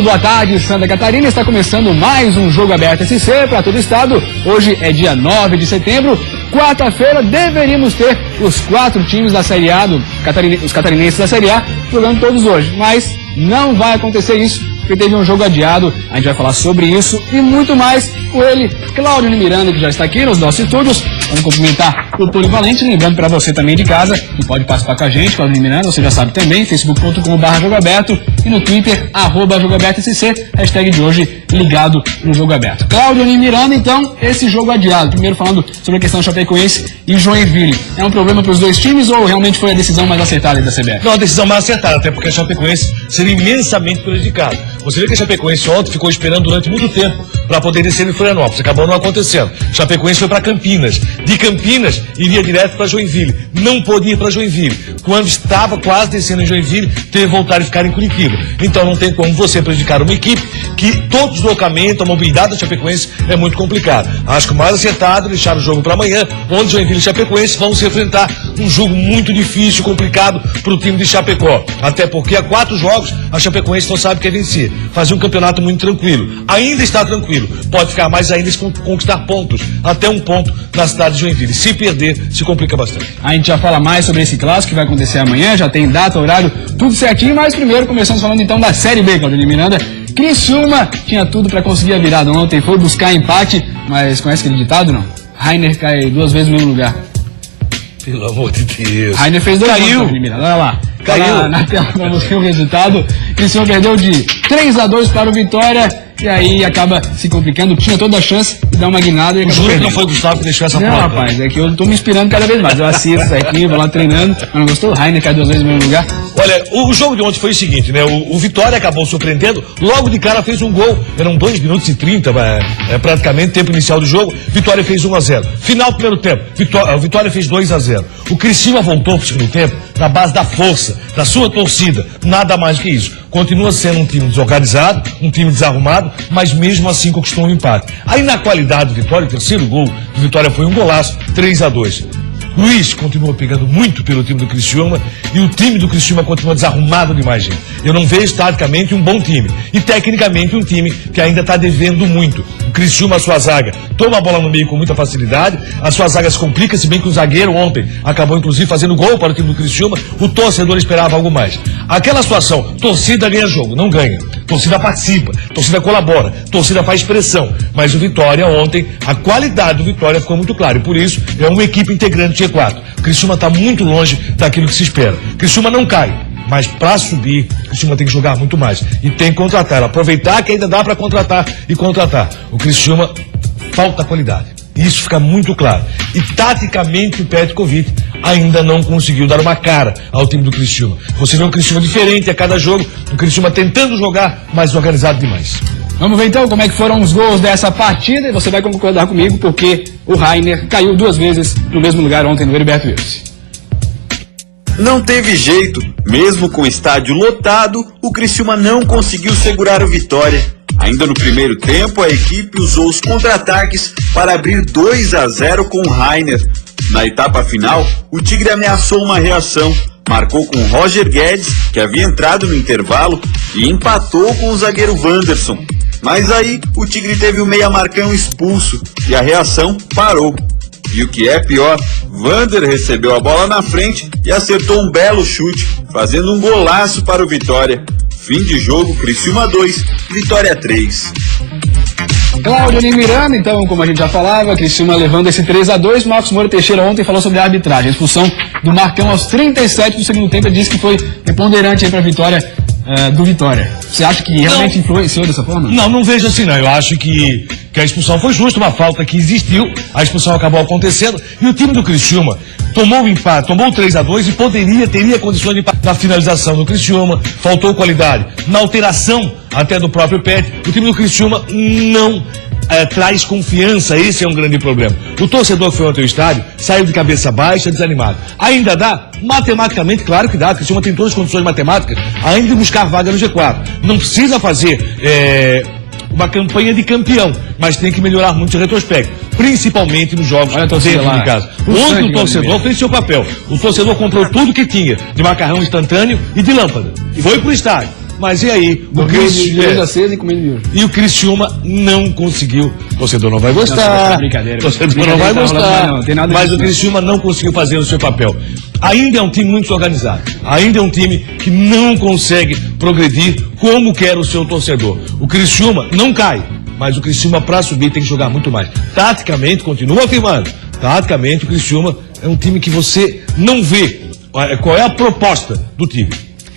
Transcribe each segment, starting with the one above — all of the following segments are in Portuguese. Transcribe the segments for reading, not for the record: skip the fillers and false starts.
Muito boa tarde, Santa Catarina. Está começando mais um Jogo Aberto SC para todo o estado. Hoje é dia 9 de setembro. Quarta-feira deveríamos ter os 4 times da Série A, os catarinenses da Série A, jogando todos hoje. Mas não vai acontecer isso, porque teve um jogo adiado. A gente vai falar sobre isso e muito mais com ele, Cláudio Miranda, que já está aqui nos nossos estúdios. Vamos cumprimentar o Polivalente, lembrando para você também de casa, que pode participar com a gente, Cláudio Miranda, você já sabe também, facebook.com/jogoaberto e no Twitter, @jogoabertosc, hashtag de hoje ligado no Jogo Aberto. Cláudio Miranda, então, esse jogo adiado, primeiro falando sobre a questão Chapecoense e Joinville, é um problema para os dois times ou realmente foi a decisão mais acertada da CBF? Não, a decisão mais acertada, até porque a Chapecoense seria imensamente prejudicada. Você vê que a Chapecoense ontem ficou esperando durante muito tempo para poder descer em Florianópolis, acabou não acontecendo. Chapecoense foi para Campinas, de Campinas iria direto para Joinville, não podia ir para Joinville. Quando estava quase descendo em Joinville, teve que voltar e ficar em Curitiba. Então não tem como você prejudicar uma equipe que todo deslocamento, a mobilidade da Chapecoense é muito complicado. Acho que o mais acertado é deixar o jogo para amanhã, onde Joinville e Chapecoense vão se enfrentar um jogo muito difícil, complicado para o time de Chapecó. Até porque há 4 jogos a Chapecoense não sabe o que é vencer. Fazer um campeonato muito tranquilo. Ainda está tranquilo. Pode ficar mais ainda se conquistar pontos. Até um ponto na cidade de Joinville. Se perder, se complica bastante. A gente já fala mais sobre esse clássico que vai acontecer amanhã. Já tem data, horário, tudo certinho. Mas primeiro começamos falando então da Série B, Cláudio Miranda. Criciúma tinha tudo para conseguir a virada ontem. Foi buscar empate, mas conhece aquele ditado, não? Rainer cai 2 vezes no mesmo lugar. Pelo amor de Deus. Rainer fez 2 gols, olha lá. Caiu na tela para você o resultado. Criciúma perdeu de 3-2 para o Vitória. E aí acaba se complicando. Tinha toda a chance de dar uma guinada. E o jogo não foi o Gustavo que deixou essa prova. Não, rapaz, é que eu tô me inspirando cada vez mais. Eu assisto certinho, vou lá treinando. Mas não gostou? Rainer cai 2 vezes no mesmo lugar. Olha, o jogo de ontem foi o seguinte, né? O Vitória acabou surpreendendo. Logo de cara fez um gol. Eram 2 minutos e 30, praticamente, tempo inicial do jogo. Vitória fez 1-0. Final do primeiro tempo. Vitória fez 2-0. O Criciúma voltou pro segundo tempo na base da força, da sua torcida. Nada mais do que isso. Continua sendo um time desorganizado, um time desarrumado, mas mesmo assim conquistou um empate. Aí na qualidade do Vitória, o terceiro gol do Vitória foi um golaço, 3-2. Luiz continua pegando muito pelo time do Criciúma e o time do Criciúma continua desarrumado demais, gente. Eu não vejo taticamente um bom time e tecnicamente um time que ainda está devendo muito. O Criciúma, a sua zaga, toma a bola no meio com muita facilidade, a sua zaga se complica, se bem que o zagueiro ontem acabou inclusive fazendo gol para o time do Criciúma, o torcedor esperava algo mais. Aquela situação, torcida ganha jogo, não ganha. Torcida participa, torcida colabora, torcida faz pressão, mas o Vitória ontem, a qualidade do Vitória ficou muito clara e por isso é uma equipe integrante G4. O Criciúma está muito longe daquilo que se espera. O Criciúma não cai, mas para subir, o Criciúma tem que jogar muito mais e tem que contratar, aproveitar que ainda dá para contratar e contratar. O Criciúma falta qualidade. Isso fica muito claro. E taticamente o Petkovic ainda não conseguiu dar uma cara ao time do Criciúma. Você vê um Criciúma diferente a cada jogo, um Criciúma tentando jogar, mas organizado demais. Vamos ver então como é que foram os gols dessa partida e você vai concordar comigo porque o Rainer caiu 2 vezes no mesmo lugar ontem no Heriberto Wilson. Não teve jeito, mesmo com o estádio lotado, o Criciúma não conseguiu segurar o Vitória. Ainda no primeiro tempo, a equipe usou os contra-ataques para abrir 2-0 com o Rainer. Na etapa final, o Tigre ameaçou uma reação, marcou com Roger Guedes, que havia entrado no intervalo, e empatou com o zagueiro Wanderson. Mas aí, o Tigre teve o meia Marcão expulso, e a reação parou. E o que é pior, Wander recebeu a bola na frente e acertou um belo chute, fazendo um golaço para o Vitória. Fim de jogo, Criciúma 2, Vitória 3. Cláudio Miranda, então, como a gente já falava, Criciúma levando esse 3-2. Marcos Moura Teixeira ontem falou sobre a arbitragem. A expulsão do Marcão aos 37 do segundo tempo, ele disse que foi preponderante para a vitória do Vitória. Você acha que realmente influenciou dessa forma? Não vejo assim não. Eu acho que a expulsão foi justa, uma falta que existiu, a expulsão acabou acontecendo e o time do Criciúma tomou o empate, tomou o 3-2 e teria condições de empate na finalização do Criciúma, faltou qualidade. Na alteração até do próprio Pet, o time do Criciúma não traz confiança, esse é um grande problema. O torcedor que foi ontem ao estádio saiu de cabeça baixa, desanimado. Ainda dá? Matematicamente, claro que dá, porque o Criciúma tem todas as condições matemáticas ainda de buscar vaga no G4. Não precisa fazer uma campanha de campeão, mas tem que melhorar muito o retrospecto, principalmente nos jogos dentro de casa. Ontem o torcedor fez seu papel. O torcedor comprou tudo que tinha, de macarrão instantâneo e de lâmpada. Foi pro estádio. Mas e aí? E o Criciúma não conseguiu. O torcedor não vai gostar. O torcedor não vai gostar. Mas o Criciúma não conseguiu fazer o seu papel. Ainda é um time muito organizado. Ainda é um time que não consegue progredir como quer o seu torcedor. O Criciúma não cai, mas o Criciúma, para subir, tem que jogar muito mais. Taticamente, continua afirmando. Taticamente, o Criciúma é um time que você não vê qual é a proposta do time.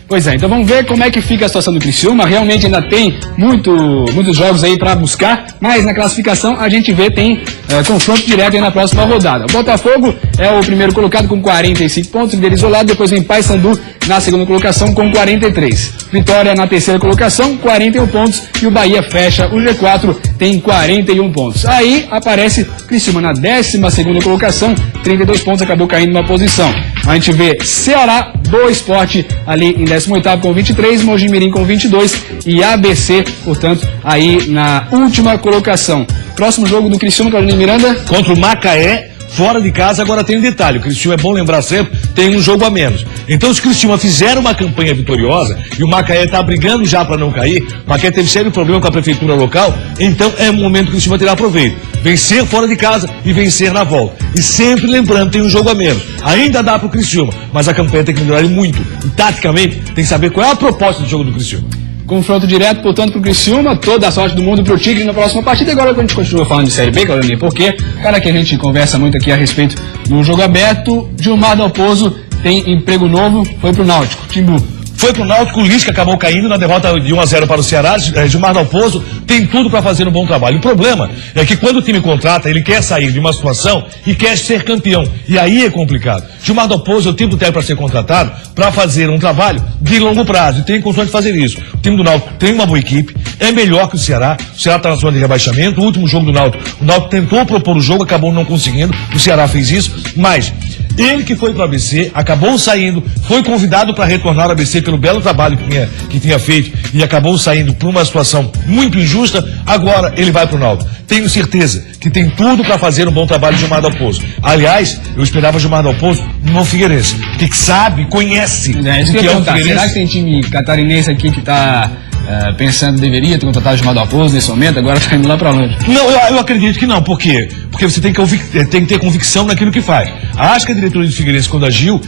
Pois é, então vamos ver como é que fica a situação do Criciúma. Realmente ainda tem muitos jogos aí para buscar, mas na classificação a gente vê tem confronto direto aí na próxima rodada. O Botafogo é o primeiro colocado com 45 pontos, líder isolado, depois vem Paysandu na segunda colocação com 43. Vitória na terceira colocação, 41 pontos, e o Bahia fecha o G4, tem 41 pontos. Aí aparece Criciúma na 12ª colocação, 32 pontos, acabou caindo uma posição. A gente vê Ceará do Sport ali em 18º com 23, Mojimirim com 22 e ABC, portanto, aí na última colocação. Próximo jogo do Criciúma, Carolina Miranda? Contra o Macaé, fora de casa. Agora tem um detalhe, o Criciúma, é bom lembrar sempre, tem um jogo a menos. Então, se o Criciúma fizer uma campanha vitoriosa e o Macaé está brigando já para não cair, o Macaé teve sério problema com a prefeitura local, então é o momento que o Criciúma terá proveito. Vencer fora de casa e vencer na volta. E sempre lembrando, tem um jogo a menos. Ainda dá para o Criciúma, mas a campanha tem que melhorar muito. E taticamente, tem que saber qual é a proposta do jogo do Criciúma. Confronto direto, portanto, pro Criciúma, toda a sorte do mundo pro Tigre na próxima partida. Agora a gente continua falando de Série B, Carolina, porque, cara, que a gente conversa muito aqui a respeito do jogo aberto, Gilmar Dalpozo tem emprego novo, foi pro Náutico, Timbu. Foi pro Náutico, o Lisca acabou caindo na derrota de 1-0 para o Ceará. Gilmar Dalpozo tem tudo para fazer um bom trabalho. O problema é que quando o time contrata, ele quer sair de uma situação e quer ser campeão. E aí é complicado. Gilmar Dalpozo, eu tenho o tempo para ser contratado para fazer um trabalho de longo prazo. E tem condições de fazer isso. O time do Náutico tem uma boa equipe, é melhor que o Ceará. O Ceará está na zona de rebaixamento. O último jogo do Náutico, o Náutico tentou propor o jogo, acabou não conseguindo. O Ceará fez isso, mas ele que foi para o ABC, acabou saindo, foi convidado para retornar ao ABC pelo belo trabalho que tinha feito e acabou saindo por uma situação muito injusta. Agora ele vai para o Náutico. Tenho certeza que tem tudo para fazer um bom trabalho de Gilmar Dalpozo. Aliás, eu esperava Gilmar Dalpozo no Figueirense, que sabe, conhece o que é o Figueirense. Será que tem time catarinense aqui que está pensando deveria ter contratado o Gilmar Dalpozo nesse momento, agora está indo lá para longe? Não, eu acredito que não. Por quê? Porque você tem que ter convicção naquilo que faz. Acho que a diretoria do Figueirense, quando agiu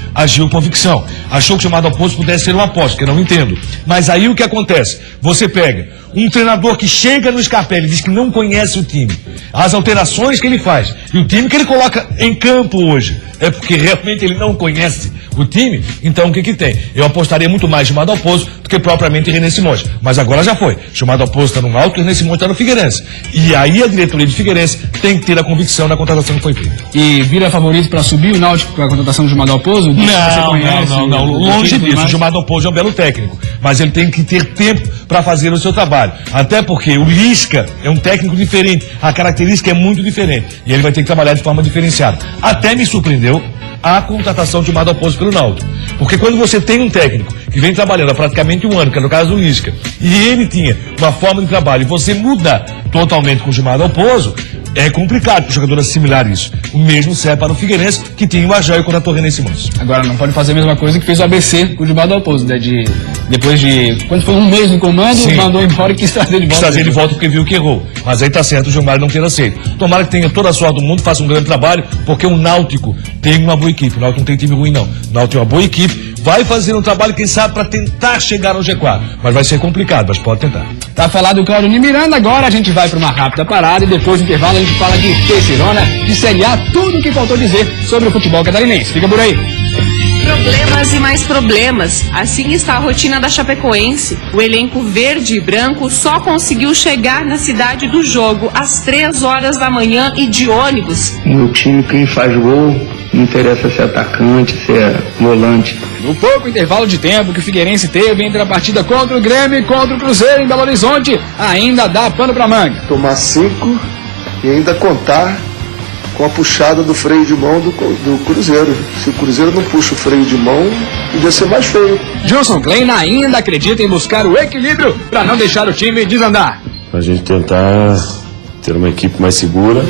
com convicção. Achou que o Gilmar Dalpozo pudesse ser uma aposta, que eu não entendo. Mas aí o que acontece? Você pega um treinador que chega no Scarpelli e diz que não conhece o time, as alterações que ele faz e o time que ele coloca em campo hoje, é porque realmente ele não conhece o time. Então o que tem? Eu apostaria muito mais em Gilmar Dalpozo do que propriamente em René Simões. Mas agora já foi. Gilmar Dalpozo está no Náutico e René Simões está no Figueirense. E aí a diretoria do Figueirense tem que ter a convicção na contratação que foi feita. E vira favorito para subir o Náutico com a contratação do Gilmar Dalpozo? Não. Longe disso. O Gilmar Dalpozo é um belo técnico, mas ele tem que ter tempo para fazer o seu trabalho. Até porque o Lisca é um técnico diferente. A característica é muito diferente. E ele vai ter que trabalhar de forma diferenciada. Até me surpreendeu a contratação de Gilmar Dalpozo pelo Náutico. Porque quando você tem um técnico que vem trabalhando há praticamente um ano, que é no caso do Lisca, e ele tinha uma forma de trabalho, e você muda totalmente com o Gilmar Dalpozo, é complicado para o jogador assimilar isso. O mesmo serve para o Figueirense, que tinha o Ajay contra a René Simões. Agora, não pode fazer a mesma coisa que fez o ABC com o Gilmar Dalpozo, né? Depois de, quando foi um mês no comando, sim, mandou embora e quis trazer de volta. Quis trazer de volta porque viu que errou. Mas aí tá certo o Gilmar não ter aceito. Tomara que tenha toda a sorte do mundo, faça um grande trabalho, porque o Náutico tem uma boa equipe. O Náutico não tem time ruim, não. O Náutico tem uma boa equipe, vai fazer um trabalho, quem sabe, para tentar chegar ao G4. Mas vai ser complicado, mas pode tentar. Tá falado o Claudio Miranda, agora a gente vai para uma rápida parada e depois do intervalo a gente fala de Terceirona, de Série A, tudo o que faltou dizer sobre o futebol catarinense. Fica por aí. Problemas e mais problemas. Assim está a rotina da Chapecoense. O elenco verde e branco só conseguiu chegar na cidade do jogo às 3 horas da manhã e de ônibus. No time, quem faz gol, não interessa se é atacante, se é volante. No pouco intervalo de tempo que o Figueirense teve entre a partida contra o Grêmio e contra o Cruzeiro em Belo Horizonte, ainda dá pano pra manga. Tomar 5 e ainda contar com a puxada do freio de mão do Cruzeiro. Se o Cruzeiro não puxa o freio de mão, podia ser mais feio. Gilson Kleina ainda acredita em buscar o equilíbrio para não deixar o time desandar. A gente tentar ter uma equipe mais segura.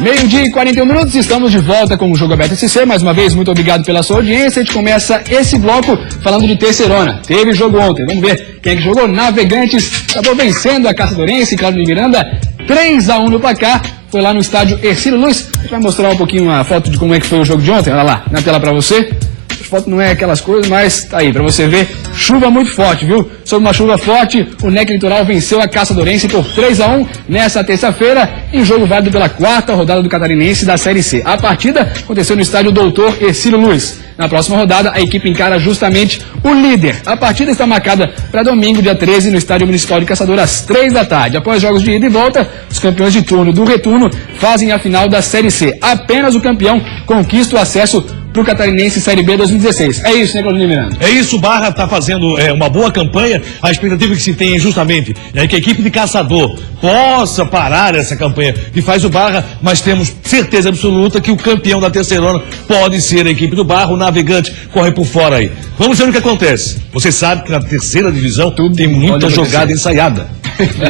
Meio-dia e 41 minutos, estamos de volta com o Jogo Aberto SC. Mais uma vez, muito obrigado pela sua audiência. A gente começa esse bloco falando de Terceirona. Teve jogo ontem, vamos ver quem é que jogou. Navegantes acabou vencendo a Caçadorense, Cláudio de Miranda, 3-1 no placar. Foi lá no estádio Hercílio Luz. A gente vai mostrar um pouquinho uma foto de como é que foi o jogo de ontem. Olha lá, na tela pra você. A foto não é aquelas coisas, mas tá aí pra você ver. Chuva muito forte, viu? Sob uma chuva forte, o NEC Litoral venceu a Caçadorense por 3-1 nessa terça-feira, em jogo válido pela 4ª rodada do Catarinense da Série C. A partida aconteceu no estádio Doutor Hercílio Luz. Na próxima rodada, a equipe encara justamente o líder. A partida está marcada para domingo, dia 13, no Estádio Municipal de Caçador, às 3 da tarde. Após jogos de ida e volta, os campeões de turno do retorno fazem a final da Série C. Apenas o campeão conquista o acesso para o Catarinense Série B 2016. É isso, né, Claudinho Miranda? É isso, o Barra está fazendo uma boa campanha. A expectativa que se tem é justamente que a equipe de Caçador possa parar essa campanha que faz o Barra, mas temos certeza absoluta que o campeão da Terceirona pode ser a equipe do Barra. O Navegante corre por fora aí. Vamos ver o que acontece. Você sabe que na terceira divisão tem muita jogada ensaiada.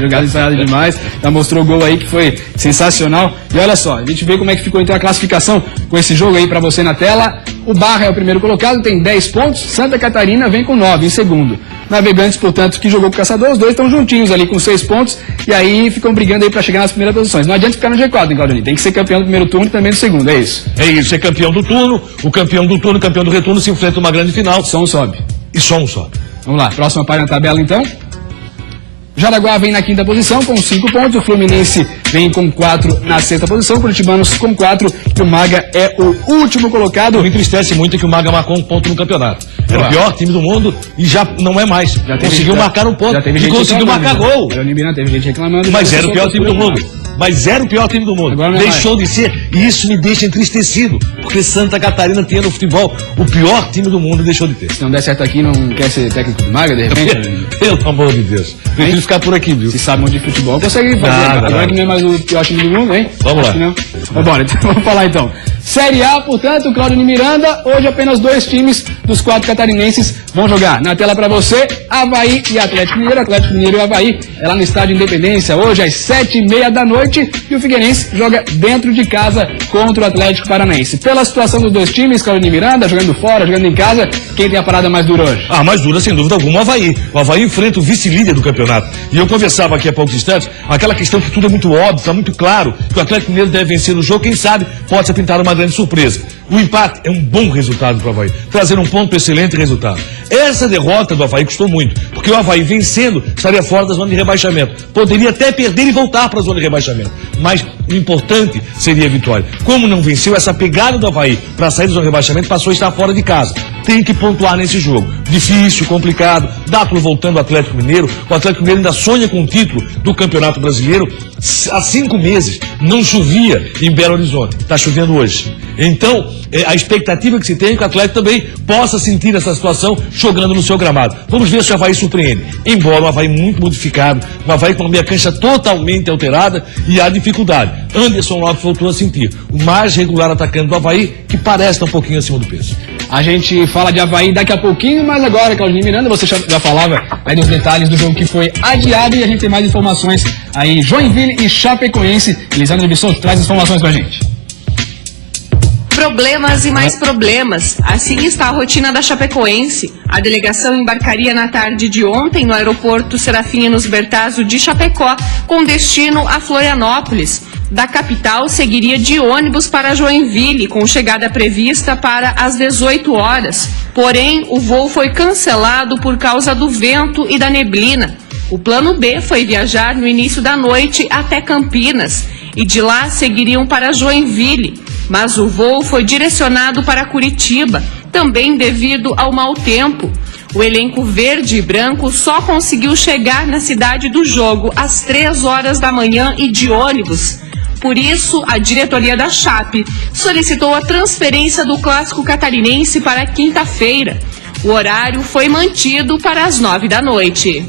Jogada ensaiada demais. Já mostrou o gol aí que foi sensacional. E olha só, a gente vê como é que ficou então a classificação com esse jogo aí pra você na tela. O Barra é o primeiro colocado, tem 10 pontos. Santa Catarina vem com 9 em segundo. Navegantes, portanto, que jogou com o Caçador, os dois estão juntinhos ali com 6 pontos. E aí ficam brigando aí pra chegar nas primeiras posições. Não adianta ficar no G4, hein, Claudinho? Tem que ser campeão do primeiro turno e também do segundo, é isso? É isso, é campeão do turno. O campeão do turno e o campeão do retorno se enfrentam uma grande final. Só um sobe. E só um sobe. Vamos lá, próxima página da tabela então. Jaraguá vem na 5ª posição com 5 pontos, o Fluminense vem com 4 na 6ª posição, Curitibanos com 4 e o Maga é o último colocado. Me entristece muito que o Maga marcou um ponto no campeonato. Era o pior time do mundo e já não é mais. Já conseguiu marcar um ponto e conseguiu marcar gol. Teve gente reclamando. Mas era o pior time do mundo. Mas era o pior time do mundo. Deixou de ser, e isso me deixa entristecido, porque Santa Catarina tinha no futebol o pior time do mundo, deixou de ter. Se não der certo aqui, não quer ser técnico do Maga, de repente? Pelo amor de Deus. Prefiro ficar por aqui, viu? Se sabe muito de futebol, consegue fazer. Agora que não é mais o pior time do mundo, hein? Vamos lá. Mas bora, então, vamos falar então. Série A, portanto, Cláudio de Miranda, hoje apenas 2 times dos 4 catarinenses vão jogar. Na tela pra você, Avaí e Atlético Mineiro. Atlético Mineiro e Avaí é lá no Estádio Independência, hoje às 7h30 da noite. E o Figueirense joga dentro de casa contra o Atlético Paranaense. Pela situação dos 2 times, Cláudio de Miranda, jogando fora, jogando em casa, quem tem a parada mais dura hoje? Ah, mais dura, sem dúvida alguma, o Avaí. O Avaí enfrenta o vice-líder do campeonato. E eu conversava aqui há poucos instantes, aquela questão que tudo é muito óbvio, está muito claro, que o Atlético Mineiro deve vencer no jogo, quem sabe pode se pintar uma grande surpresa. O empate é um bom resultado para o Avaí, trazer um ponto excelente resultado. Essa derrota do Avaí custou muito, porque o Avaí vencendo estaria fora da zona de rebaixamento. Poderia até perder e voltar para a zona de rebaixamento, mas o importante seria a vitória. Como não venceu, essa pegada do Avaí para sair da zona de rebaixamento passou a estar fora de casa. Tem que pontuar nesse jogo. Difícil, complicado, Dátulo voltando ao Atlético Mineiro. O Atlético Mineiro ainda sonha com o título do Campeonato Brasileiro. Há 5 meses não chovia em Belo Horizonte. Está chovendo hoje. Então, a expectativa que se tem é que o Atlético também possa sentir essa situação jogando no seu gramado. Vamos ver se o Avaí surpreende. Embora o Avaí muito modificado, o Avaí com a meia cancha totalmente alterada e há dificuldade. Anderson Lopes voltou a sentir o mais regular atacante do Avaí, que parece estar um pouquinho acima do peso. A gente fala de Avaí daqui a pouquinho, mas agora, Claudinho Miranda, você já falava aí dos detalhes do jogo que foi adiado e a gente tem mais informações aí. Joinville e Chapecoense. Lisandro Bissoto traz informações pra gente. Problemas e mais problemas. Assim está a rotina da Chapecoense. A delegação embarcaria na tarde de ontem no aeroporto Serafina Bertazzo de Chapecó, com destino a Florianópolis. Da capital, seguiria de ônibus para Joinville, com chegada prevista para as 18 horas. Porém, o voo foi cancelado por causa do vento e da neblina. O plano B foi viajar no início da noite até Campinas e de lá seguiriam para Joinville. Mas o voo foi direcionado para Curitiba, também devido ao mau tempo. O elenco verde e branco só conseguiu chegar na cidade do jogo às 3 horas da manhã e de ônibus. Por isso, a diretoria da Chape solicitou a transferência do Clássico Catarinense para quinta-feira. O horário foi mantido para as 9 da noite.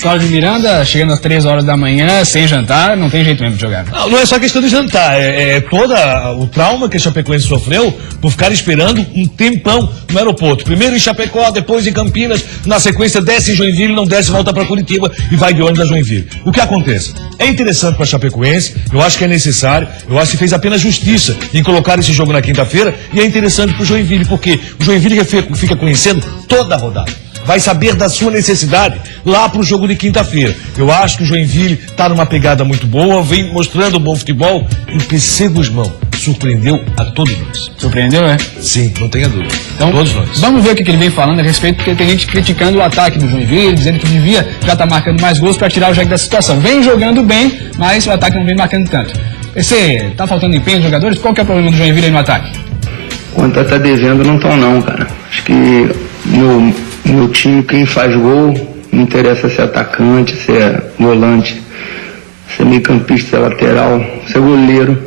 Cláudio Miranda, chegando às 3 horas da manhã, sem jantar, não tem jeito mesmo de jogar. Não é só questão de jantar, é todo o trauma que a Chapecoense sofreu por ficar esperando um tempão no aeroporto. Primeiro em Chapecó, depois em Campinas, na sequência desce em Joinville, não desce, volta para Curitiba e vai de ônibus a Joinville. O que acontece? É interessante para a Chapecoense, eu acho que é necessário, eu acho que fez apenas justiça em colocar esse jogo na quinta-feira, e é interessante para o Joinville, porque o Joinville fica conhecendo toda a rodada. Vai saber da sua necessidade lá para o jogo de quinta-feira. Eu acho que o Joinville está numa pegada muito boa, vem mostrando um bom futebol, e o PC Guzmão surpreendeu a todos nós. Surpreendeu, é? Sim, não tenha dúvida. Então, todos nós. Vamos ver o que ele vem falando a respeito, porque tem gente criticando o ataque do Joinville, dizendo que devia já estar marcando mais gols para tirar o Jack da situação. Vem jogando bem, mas o ataque não vem marcando tanto. PC, tá faltando empenho dos jogadores? Qual que é o problema do Joinville aí no ataque? Quanto tá devendo, não estão não, cara. Acho que no time, quem faz gol, não interessa se é atacante, se é volante, se é meio campista, se é lateral, se é goleiro.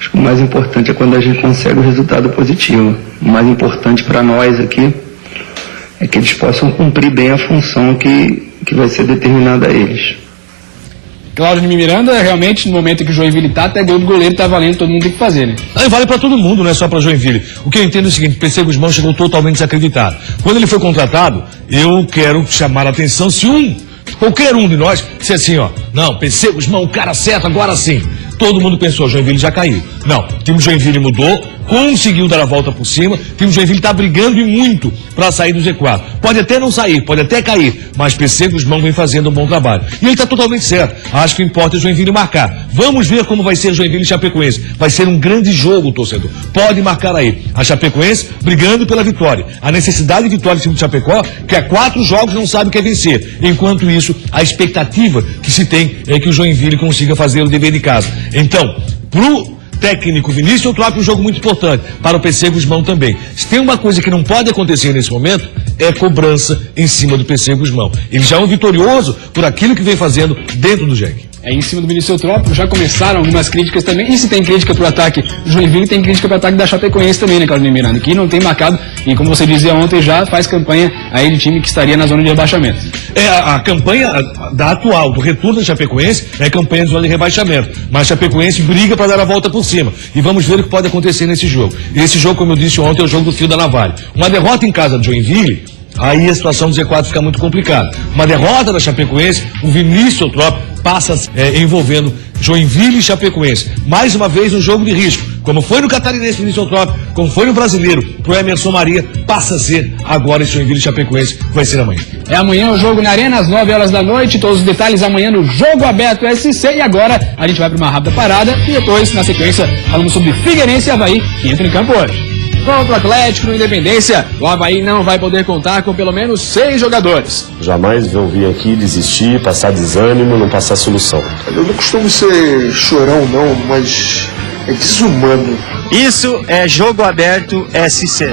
Acho que o mais importante é quando a gente consegue o resultado positivo. O mais importante para nós aqui é que eles possam cumprir bem a função que vai ser determinada a eles. Cláudio Miranda, realmente, no momento em que o Joinville tá, até gol do goleiro tá valendo, todo mundo tem que fazer, né? Vale para todo mundo, não é só para Joinville. O que eu entendo é o seguinte, o PC Guzmão chegou totalmente desacreditado. Quando ele foi contratado, eu quero chamar a atenção se qualquer um de nós, se assim, ó, não, PC Guzmão, o cara certo, agora sim. Todo mundo pensou, Joinville já caiu. Não, o time Joinville mudou, conseguiu dar a volta por cima, o time Joinville está brigando e muito para sair do Z4. Pode até não sair, pode até cair, mas PC Guzmão vem fazendo um bom trabalho. E ele está totalmente certo. Acho que importa é Joinville marcar. Vamos ver como vai ser Joinville e Chapecoense. Vai ser um grande jogo, torcedor. Pode marcar aí. A Chapecoense brigando pela vitória. A necessidade de vitória do time de Chapecó, que há 4 jogos não sabe o que é vencer. Enquanto isso, a expectativa que se tem é que o Joinville consiga fazer o dever de casa. Então, pro técnico Vinícius Eutrópio, um jogo muito importante para o PC Guzmão também. Se tem uma coisa que não pode acontecer nesse momento, é cobrança em cima do PC Guzmão. Ele já é um vitorioso por aquilo que vem fazendo dentro do Jack. Em cima do Vinícius Eutrópio, já começaram algumas críticas também. E se tem crítica pro ataque do Joinville, tem crítica pro ataque da Chapecoense também, né, Claudio Miranda? Que não tem marcado, e como você dizia ontem, já faz campanha aí de time que estaria na zona de rebaixamento. A campanha da atual, do retorno da Chapecoense, é campanha de zona de rebaixamento. Mas a Chapecoense briga para dar a volta por cima. E vamos ver o que pode acontecer nesse jogo. E esse jogo, como eu disse ontem, é o jogo do fio da navalha. Uma derrota em casa do Joinville, aí a situação do Z4 fica muito complicada. Uma derrota da Chapecoense, o Vinícius Eutrópio passa envolvendo Joinville e Chapecoense. Mais uma vez um jogo de risco. Como foi no Catarinense Vinícius Eutrópio, como foi no Brasileiro, pro Emerson Maria, passa a ser agora esse Joinville e Chapecoense, que vai ser amanhã. É amanhã o jogo na Arena, às 9 horas da noite. Todos os detalhes amanhã no Jogo Aberto SC. E agora a gente vai para uma rápida parada e depois, na sequência, falamos sobre Figueirense e Avaí, que entra em campo hoje. Contra o Atlético no Independência, o Avaí não vai poder contar com pelo menos 6 jogadores. Jamais vou vir aqui desistir, passar desânimo, não passar solução. Eu não costumo ser chorão, não, mas é desumano. Isso é Jogo Aberto SC.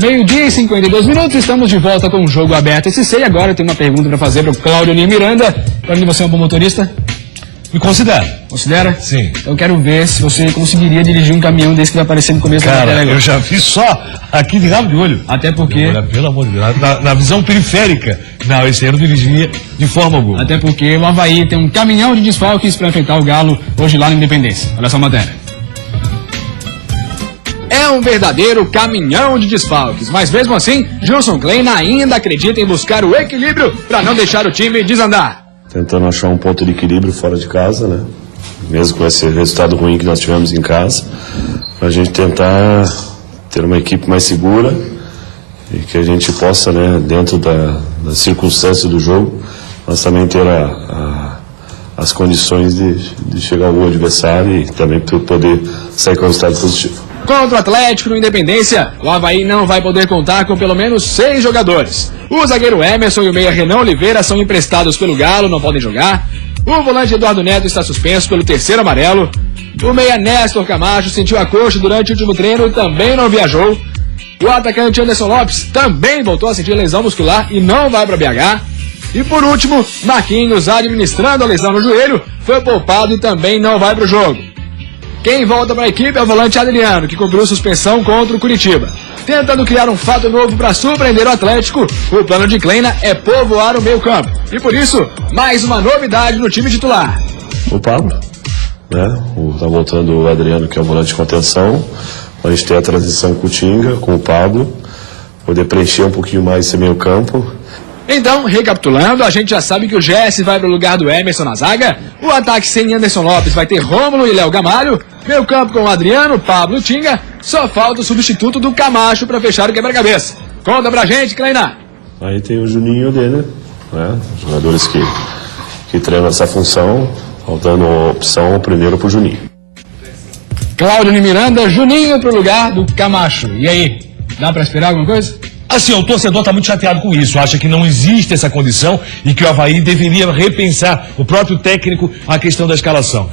Meio-dia e 52 minutos, estamos de volta com o Jogo Aberto SC. E agora eu tenho uma pergunta para fazer para o Cláudio Miranda. Cláudio, você é um bom motorista? Me considera. Considera? Sim. Eu quero ver se você conseguiria dirigir um caminhão desse que vai aparecer no começo da matéria. Eu já vi só aqui de rabo de olho. Até porque... Olha, pelo amor de Deus, na visão periférica. Não, esse aí eu não dirigia de forma alguma. Até porque o Avaí tem um caminhão de desfalques para enfrentar o Galo hoje lá na Independência. Olha essa matéria. É um verdadeiro caminhão de desfalques, mas mesmo assim, Gilson Kleina ainda acredita em buscar o equilíbrio para não deixar o time desandar. Tentando achar um ponto de equilíbrio fora de casa, né? Mesmo com esse resultado ruim que nós tivemos em casa, para a gente tentar ter uma equipe mais segura e que a gente possa, né, dentro das circunstâncias do jogo, nós também ter as condições de chegar ao gol adversário e também poder sair com o resultado positivo. Contra o Atlético no Independência, o Avaí não vai poder contar com pelo menos 6 jogadores. O zagueiro Emerson e o meia Renan Oliveira são emprestados pelo Galo, não podem jogar. O volante Eduardo Neto está suspenso pelo 3º amarelo. O meia Néstor Camacho sentiu a coxa durante o último treino e também não viajou. O atacante Anderson Lopes também voltou a sentir lesão muscular e não vai para BH. E por último, Marquinhos, administrando a lesão no joelho, foi poupado e também não vai para o jogo. Quem volta para a equipe é o volante Adriano, que cumpriu suspensão contra o Curitiba. Tentando criar um fato novo para surpreender o Atlético, o plano de Kleina é povoar o meio-campo. E por isso, mais uma novidade no time titular. O Pablo, né? Tá voltando o Adriano, que é o volante de contenção. A gente tem a transição com o Tinga, com o Pablo, poder preencher um pouquinho mais esse meio-campo. Então, recapitulando, a gente já sabe que o Jesse vai para o lugar do Emerson na zaga, o ataque sem Anderson Lopes vai ter Rômulo e Léo Gamalho, meio campo com o Adriano, Pablo e Tinga, só falta o substituto do Camacho para fechar o quebra-cabeça. Conta pra gente, Kleina. Aí tem o Juninho dele, né? Os jogadores que treinam essa função, faltando a opção primeiro pro Juninho. Cláudio Miranda, Juninho pro lugar do Camacho. E aí, dá para esperar alguma coisa? Assim, o torcedor está muito chateado com isso, acha que não existe essa condição e que o Avaí deveria repensar, o próprio técnico, a questão da escalação.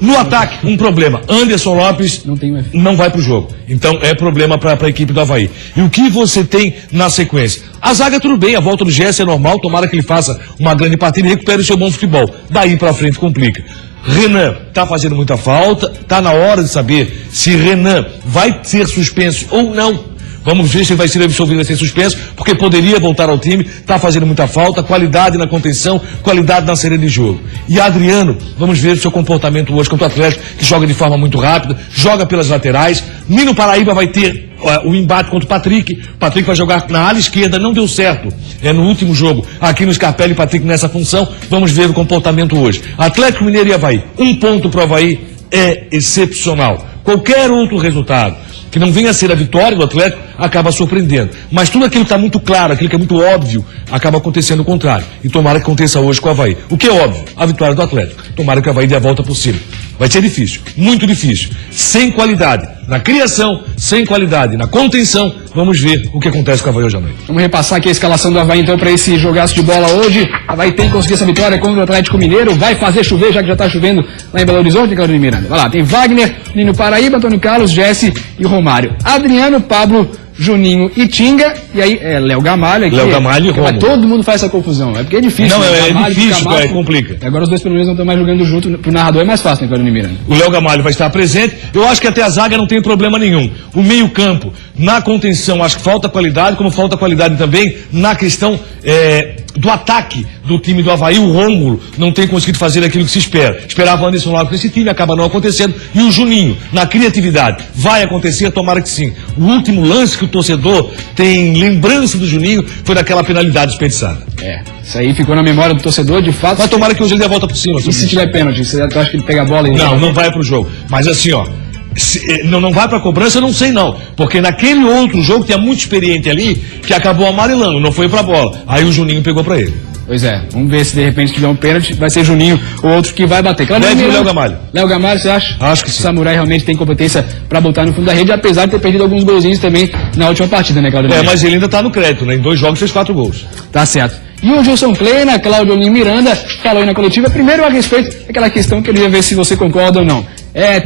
No ataque, um problema. Anderson Lopes não vai para o jogo. Então é problema para a equipe do Avaí. E o que você tem na sequência? A zaga tudo bem, a volta do Gerson é normal, tomara que ele faça uma grande partida e recupere o seu bom futebol. Daí para frente complica. Renan está fazendo muita falta, está na hora de saber se Renan vai ser suspenso ou não. Vamos ver se vai ser absolvido a ser suspenso, porque poderia voltar ao time, está fazendo muita falta, qualidade na contenção, qualidade na saída de jogo. E Adriano, vamos ver o seu comportamento hoje contra o Atlético, que joga de forma muito rápida, joga pelas laterais. Nino Paraíba vai ter o embate contra o Patrick. O Patrick vai jogar na ala esquerda, não deu certo no último jogo aqui no Scarpelli, Patrick nessa função. Vamos ver o comportamento hoje. Atlético Mineiro e Avaí, 1 ponto para o Avaí é excepcional. Qualquer outro resultado que não venha a ser a vitória do Atlético, acaba surpreendendo. Mas tudo aquilo que está muito claro, aquilo que é muito óbvio, acaba acontecendo o contrário. E tomara que aconteça hoje com o Avaí. O que é óbvio? A vitória do Atlético. Tomara que o Avaí dê a volta por cima. Vai ser difícil, muito difícil. Sem qualidade na criação, sem qualidade na contenção. Vamos ver o que acontece com o Avaí hoje à noite. Vamos repassar aqui a escalação do Avaí então para esse jogaço de bola hoje. O Avaí tem que conseguir essa vitória contra o Atlético Mineiro. Vai fazer chover, já que já está chovendo lá em Belo Horizonte, Claudio Miranda. Vai lá, tem Wagner, Nino Paraíba, Antônio Carlos, Jesse e Romário. Adriano, Pablo, Juninho e Tinga, e aí Léo Gamalho aqui. Léo Gamalho e Rômulo. Todo mundo faz essa confusão, é porque é difícil. Não, né? é difícil, complica. E agora os dois pelo menos não estão mais jogando junto, pro narrador é mais fácil, né, Claudio Miranda? O Léo Gamalho vai estar presente, eu acho que até a zaga não tem problema nenhum. O meio campo, na contenção, acho que falta qualidade, como falta qualidade também na questão do ataque do time do Avaí. O Rômulo não tem conseguido fazer aquilo que se espera. Esperava o Anderson Lopes nesse time, acaba não acontecendo. E o Juninho, na criatividade, vai acontecer, tomara que sim. O último lance que o torcedor tem lembrança do Juninho foi daquela penalidade desperdiçada. Isso aí ficou na memória do torcedor, de fato. Mas tomara que hoje ele dê a volta por cima. E se tiver pênalti, você acha que ele pega a bola e... Não vai pro jogo. Mas assim, ó, não vai pra cobrança, eu não sei não. Porque naquele outro jogo tinha muito experiente ali que acabou amarelando, não foi pra bola. Aí o Juninho pegou pra ele. Pois é, vamos ver se de repente tiver um pênalti, vai ser Juninho ou outro que vai bater. Deve o Léo Gamalho. Léo Gamalho, você acha? Acho que sim. O Samurai realmente tem competência pra botar no fundo da rede, apesar de ter perdido alguns golzinhos também na última partida, né, Claudio? Mas ele ainda tá no crédito, né? Em 2 jogos fez 4 gols. Tá certo. E o Gilson Kleina, Cláudio Miranda, falou aí na coletiva, primeiro a respeito daquela questão que eu queria ver se você concorda ou não.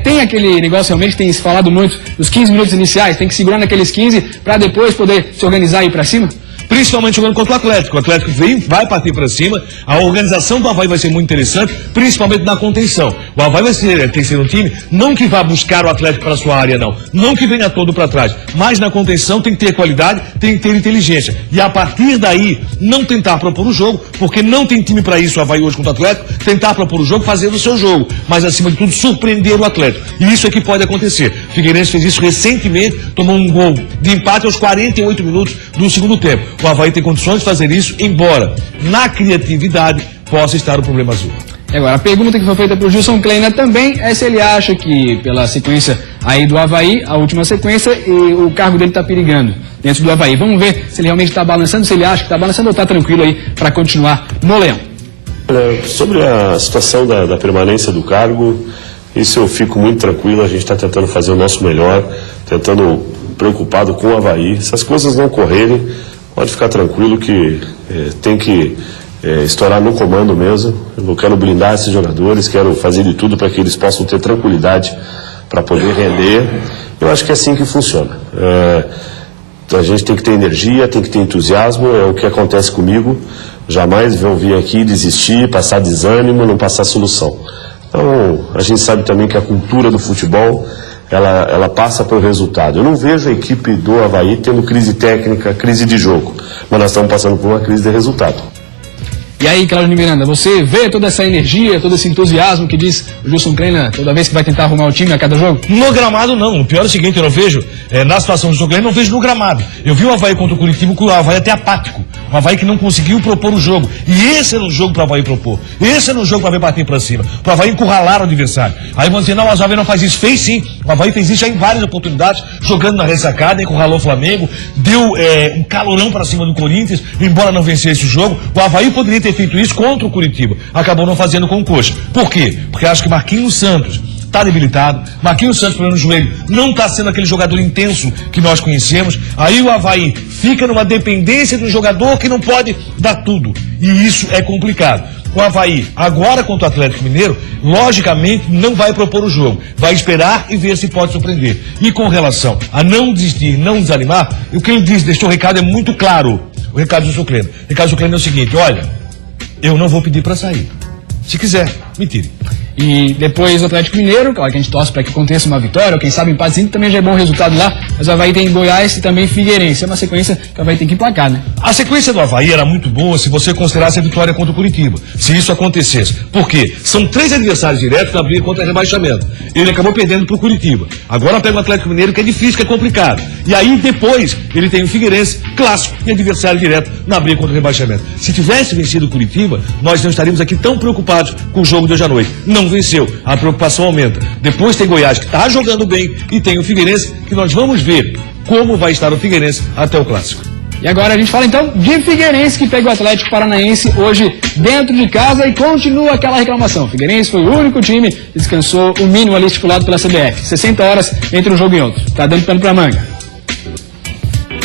Tem aquele negócio realmente, tem se falado muito, dos 15 minutos iniciais, tem que segurar naqueles 15 para depois poder se organizar e ir para cima? Principalmente jogando contra o Atlético. O Atlético vai partir para cima. A organização do Avaí vai ser muito interessante, principalmente na contenção. O Avaí tem que ser um time, não que vá buscar o Atlético para a sua área, não. Não que venha todo para trás. Mas na contenção tem que ter qualidade, tem que ter inteligência. E a partir daí, não tentar propor o jogo, porque não tem time para isso o Avaí hoje contra o Atlético, tentar propor o jogo, fazer o seu jogo. Mas acima de tudo, surpreender o Atlético. E isso é que pode acontecer. Figueirense fez isso recentemente, tomou um gol de empate aos 48 minutos do segundo tempo. O Avaí tem condições de fazer isso, embora na criatividade possa estar o problema azul. Agora, a pergunta que foi feita para o Gilson Kleina também é se ele acha que, pela sequência aí do Avaí, a última sequência, o cargo dele está perigando dentro do Avaí. Vamos ver se ele realmente está balançando, se ele acha que está balançando ou está tranquilo aí para continuar no Leão. Sobre a situação da permanência do cargo, isso eu fico muito tranquilo, a gente está tentando fazer o nosso melhor, tentando preocupado com o Avaí. Se as coisas não correrem, pode ficar tranquilo que tem que estourar no comando mesmo. Eu quero blindar esses jogadores, quero fazer de tudo para que eles possam ter tranquilidade para poder render. Eu acho que é assim que funciona. A gente tem que ter energia, tem que ter entusiasmo, é o que acontece comigo. Jamais vou vir aqui desistir, passar desânimo, não passar solução. Então, a gente sabe também que a cultura do futebol, ela passa pelo resultado. Eu não vejo a equipe do Avaí tendo crise técnica, crise de jogo, mas nós estamos passando por uma crise de resultado. E aí, Claudio Miranda, você vê toda essa energia, todo esse entusiasmo que diz o Gilson Kleina toda vez que vai tentar arrumar o time a cada jogo? No gramado, não. O pior é o seguinte, eu não vejo, na situação do Gilson Kleina, eu não vejo no gramado. Eu vi o Avaí contra o Curitiba, com o Avaí até apático. O Avaí que não conseguiu propor o jogo. E esse era o jogo para o Avaí propor. Esse era o jogo para o Avaí bater para cima. Para o Avaí encurralar o adversário. Aí vão dizer, não, mas o Avaí não faz isso. Fez sim. O Avaí fez isso já em várias oportunidades, jogando na ressacada, encurralou o Flamengo, deu um calorão para cima do Corinthians, embora não vencesse o jogo. O Avaí poderia ter feito isso contra o Curitiba. Acabou não fazendo com o Coxa. Por quê? Porque acho que Marquinhos Santos está debilitado. Marquinhos Santos, problema no joelho, não está sendo aquele jogador intenso que nós conhecemos. Aí o Avaí fica numa dependência de um jogador que não pode dar tudo. E isso é complicado. O Avaí, agora contra o Atlético Mineiro, logicamente não vai propor o jogo. Vai esperar e ver se pode surpreender. E com relação a não desistir, não desanimar, o que ele deixou o recado é muito claro. O recado do Sucleno. O recado do Sucleno é o seguinte, olha, eu não vou pedir para sair. Se quiser, me tire. E depois o Atlético Mineiro, claro que a gente torce para que aconteça uma vitória, ou quem sabe empatezinho, também já é bom resultado lá, mas o Avaí tem Goiás e também Figueirense. É uma sequência que o Avaí tem que emplacar, né? A sequência do Avaí era muito boa se você considerasse a vitória contra o Curitiba, se isso acontecesse. Por quê? São 3 adversários diretos na briga contra o rebaixamento. Ele acabou perdendo pro Curitiba. Agora pega o Atlético Mineiro, que é difícil, que é complicado. E aí depois ele tem o Figueirense, clássico, e adversário direto na briga contra o rebaixamento. Se tivesse vencido o Curitiba, nós não estaríamos aqui tão preocupados com o jogo de hoje à noite. Não venceu. A preocupação aumenta. Depois tem Goiás, que está jogando bem, e tem o Figueirense, que nós vamos ver como vai estar o Figueirense até o clássico. E agora a gente fala então de Figueirense, que pega o Atlético Paranaense hoje dentro de casa e continua aquela reclamação. Figueirense foi o único time que descansou o mínimo ali estipulado pela CBF. 60 horas entre um jogo e outro. Tá dando pano pra manga.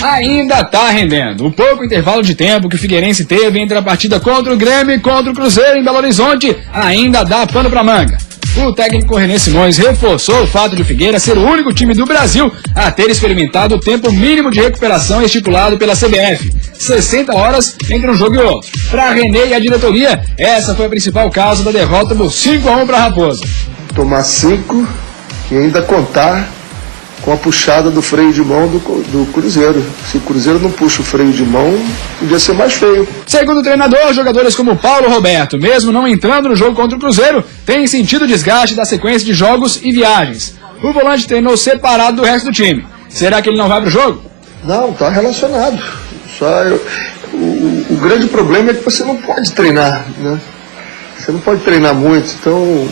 Ainda tá rendendo. O pouco intervalo de tempo que o Figueirense teve entre a partida contra o Grêmio e contra o Cruzeiro em Belo Horizonte ainda dá pano pra manga. O técnico René Simões reforçou o fato de o Figueira ser o único time do Brasil a ter experimentado o tempo mínimo de recuperação estipulado pela CBF. 60 horas entre um jogo e outro. Para René e a diretoria, essa foi a principal causa da derrota por 5-1 para a Raposa. Tomar 5 e ainda contar com a puxada do freio de mão do Cruzeiro. Se o Cruzeiro não puxa o freio de mão, podia ser mais feio. Segundo o treinador, jogadores como Paulo Roberto, mesmo não entrando no jogo contra o Cruzeiro, têm sentido o desgaste da sequência de jogos e viagens. O volante treinou separado do resto do time. Será que ele não vai pro jogo? Não, está relacionado. O grande problema é que você não pode treinar, né? Você não pode treinar muito, então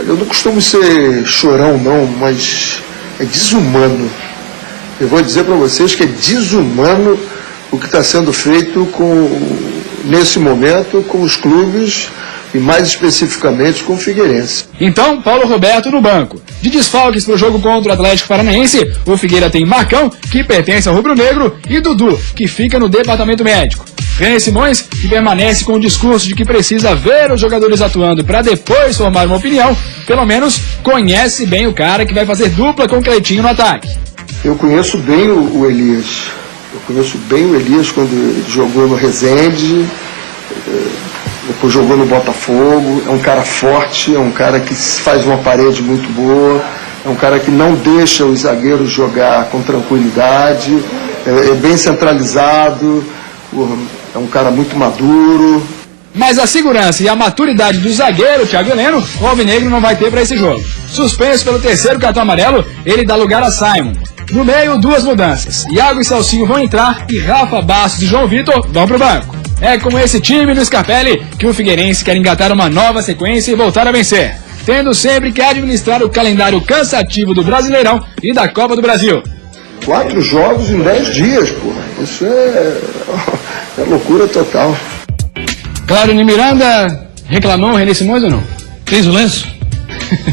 eu não costumo ser chorão não, mas é desumano. Eu vou dizer para vocês que é desumano o que está sendo feito nesse momento com os clubes e mais especificamente com o Figueirense. Então, Paulo Roberto no banco. De desfalques para o jogo contra o Atlético Paranaense, o Figueira tem Marcão, que pertence ao Rubro Negro, e Dudu, que fica no departamento médico. René Simões, que permanece com o discurso de que precisa ver os jogadores atuando para depois formar uma opinião, pelo menos conhece bem o cara que vai fazer dupla com o Cleitinho no ataque. Eu conheço bem o Elias. Eu conheço bem o Elias quando ele jogou no Resende, depois jogou no Botafogo. É um cara forte, é um cara que faz uma parede muito boa, é um cara que não deixa os zagueiros jogar com tranquilidade, é bem centralizado, é um cara muito maduro. Mas a segurança e a maturidade do zagueiro, Thiago Heleno, o alvinegro não vai ter para esse jogo. Suspenso pelo 3º cartão amarelo, ele dá lugar a Simon. No meio, 2 mudanças. Iago e Salsinho vão entrar e Rafa Bastos e João Vitor vão pro banco. É com esse time do Scarpelli que o Figueirense quer engatar uma nova sequência e voltar a vencer, tendo sempre que administrar o calendário cansativo do Brasileirão e da Copa do Brasil. 4 jogos em 10 dias, porra. Isso é loucura total. Claro, Miranda reclamou o René Simões ou não? Tens o lenço?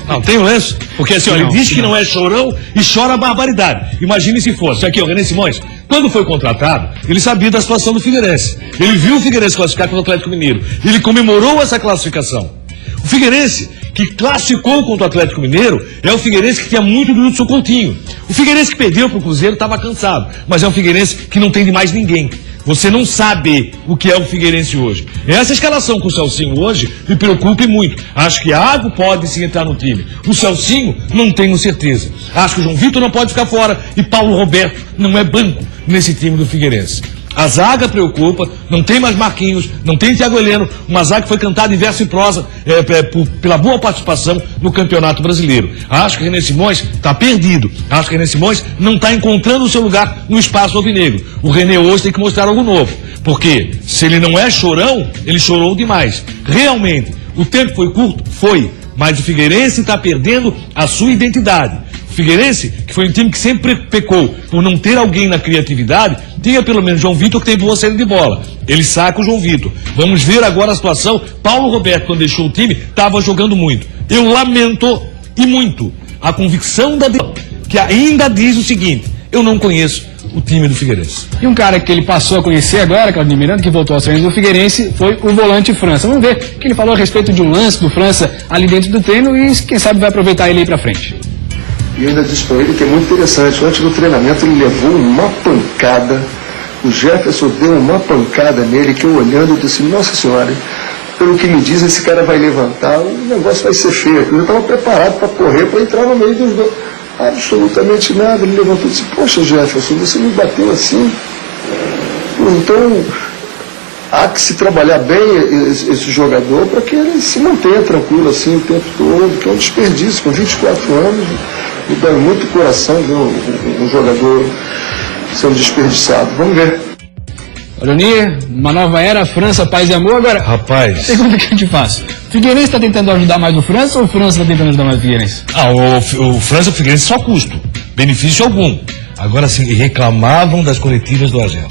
Não, tem o lenço? Porque assim, ele diz que não é chorão e chora barbaridade. Imagine se fosse. Aqui, o René Simões, quando foi contratado, ele sabia da situação do Figueirense. Ele viu o Figueirense classificar contra o Atlético Mineiro. Ele comemorou essa classificação. O Figueirense, que classificou contra o Atlético Mineiro, é o Figueirense que tinha muito do Hudson Coutinho. O Figueirense que perdeu para o Cruzeiro estava cansado, mas é um Figueirense que não tem de mais ninguém. Você não sabe o que é o Figueirense hoje. Essa escalação com o Celcinho hoje me preocupa muito. Acho que Iago pode sim entrar no time. O Celcinho, não tenho certeza. Acho que o João Vitor não pode ficar fora e Paulo Roberto não é banco nesse time do Figueirense. A zaga preocupa, não tem mais Marquinhos, não tem Thiago Heleno, uma zaga que foi cantada em verso e prosa pela boa participação no Campeonato Brasileiro. Acho que René Simões está perdido, acho que René Simões não está encontrando o seu lugar no espaço alvinegro. O René hoje tem que mostrar algo novo, porque se ele não é chorão, ele chorou demais. Realmente, o tempo foi curto? Foi, mas o Figueirense está perdendo a sua identidade. Figueirense, que foi um time que sempre pecou por não ter alguém na criatividade, tinha pelo menos João Vitor, que tem boa saída de bola. Ele saca o João Vitor. Vamos ver agora a situação. Paulo Roberto, quando deixou o time, estava jogando muito. Eu lamento, e muito, a convicção da que ainda diz o seguinte: eu não conheço o time do Figueirense. E um cara que ele passou a conhecer agora, Claudio Miranda, que voltou aos treinos do Figueirense, foi o volante França. Vamos ver o que ele falou a respeito de um lance do França ali dentro do treino e quem sabe vai aproveitar ele aí pra frente. E eu ainda disse para ele que é muito interessante. Antes do treinamento ele levou uma pancada. O Jefferson deu uma pancada nele que eu olhando eu disse, nossa senhora, pelo que me diz esse cara vai levantar, o negócio vai ser feio. Eu estava preparado para correr, para entrar no meio dos dois. Absolutamente nada. Ele levantou e disse, poxa Jefferson, você me bateu assim. Então há que se trabalhar bem esse jogador para que ele se mantenha tranquilo assim o tempo todo, que é um desperdício, com 24 anos. Me dá muito coração ver um jogador sendo desperdiçado. Vamos ver. Leonir, uma nova era, França, paz e amor. Agora, Rapaz, pergunta que eu te faço. O Figueirense está tentando ajudar mais o França ou o França está tentando ajudar mais o Figueirense? o França e o Figueirense só custo, benefício algum. Agora sim, reclamavam das coletivas do Argel.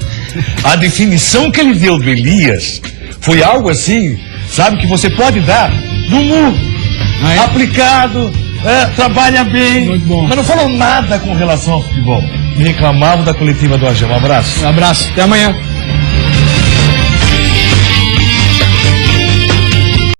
A definição que ele deu do Elias foi algo assim, sabe, que você pode dar no murro, aplicado, trabalha bem, muito bom. Mas não falou nada com relação ao futebol. Reclamavam da coletiva do Argel. Um abraço. Um abraço, até amanhã.